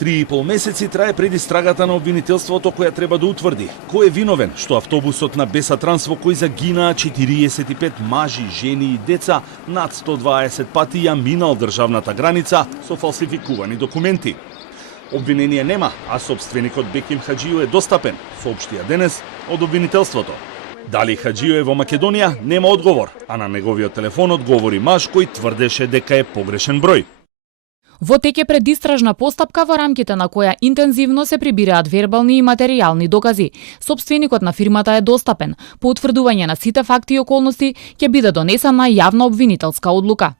3,5 месеци трае предистрагата на обвинителството која треба да утврди кој е виновен што автобусот на Бесатранс во кој загинаа 45 мажи, жени и деца над 120 пати ја минал државната граница со фалсификувани документи. Обвинение нема, а собственикот Беким Хаџију е достапен, соопштија денес од обвинителството. Дали Хаџију е во Македонија, нема одговор, а на неговиот телефон одговори маж кој тврдеше дека е погрешен број. Во тек е предистражна постапка во рамките на која интензивно се прибираат вербални и материјални докази. Собственикот на фирмата е достапен. По утврдување на сите факти и околности ќе биде донесена јавна обвинителска одлука.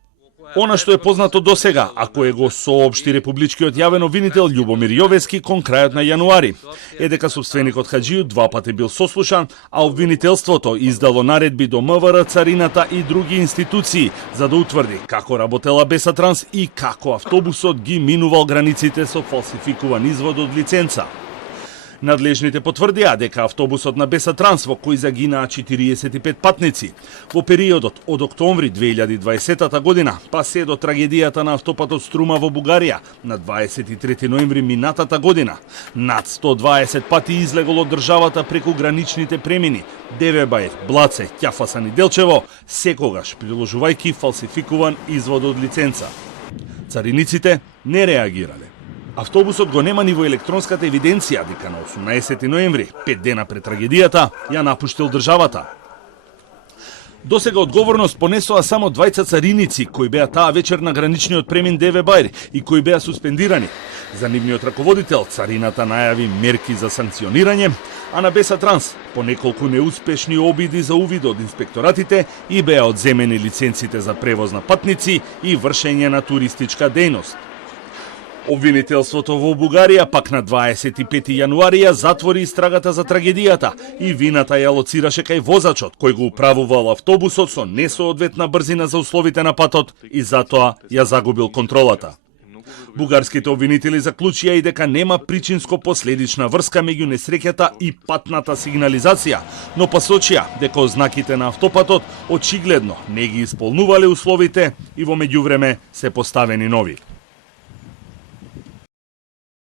Она што е познато досега, а кое го соопшти републичкиот јавен обвинител Љубомир Јовески кон крајот на јануари, е дека собственикот Хаџију 2 пати бил сослушан, а обвинителството издало наредби до МВР, царината и други институции за да утврди како работела Бесатранс и како автобусот ги минувал границите со фалсификуван извод од лиценца. Надлежните потврдија дека автобусот на Бесатранс во кој загинаа 45 патници во периодот од октомври 2020 година па се до трагедијата на автопатот Струма во Бугарија на 23 ноември минатата година над 120 пати излегол од државата преку граничните премини Девебајр, Блаце, Ќафасан и Делчево, секогаш приложувајќи фалсификуван извод од лиценца. Цариниците не реагирале. Автобусот го нема ни во електронската евиденција дека на 18 ноември, 5 дена пред трагедијата, ја напуштил државата. Досега одговорност понесоа само двајца цариници кои беа таа вечер на граничниот премин Девебајр и кои беа суспендирани. За нивниот раководител царината најави мерки за санкционирање, а на Бесатранс по неколку неуспешни обиди за увид од инспекторатите и беа одземени лиценците за превоз на патници и вршење на туристичка дејност. Обвинителството во Бугарија пак на 25 јануари ја затвори истрагата за трагедијата и вината ја лоцираше кај возачот кој го управувал автобусот со несоодветна брзина за условите на патот и затоа ја загубил контролата. Бугарските обвинители заклучија и дека нема причинско-последична врска меѓу несреќата и патната сигнализација, но посочија дека ознаките на автопатот очигледно не ги исполнувале условите и во меѓувреме се поставени нови.